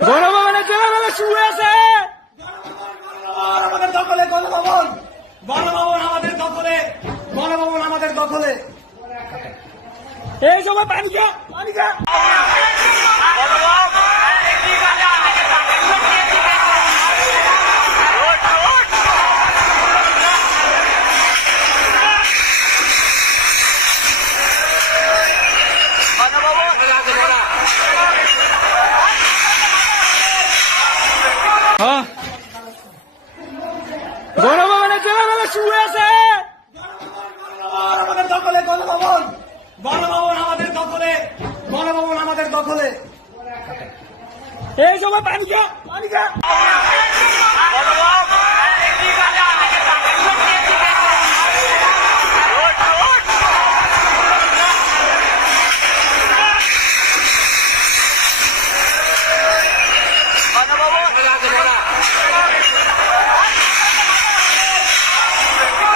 ছেলেবেলা শুরু আছে আমাদের দখলে গণভবন গণভবন আমাদের দখলে গণভবন আমাদের দখলে। এই সময় পানি খা পানি খা। হ্যাঁ। গণভবনের ছেলেবেলা শুয়ে আছে গণভবন আমাদের দখলে গণভবন গণভবন আমাদের দখলে। গণভবন আমাদের দখলে। এই সময় পানি খা পানি খা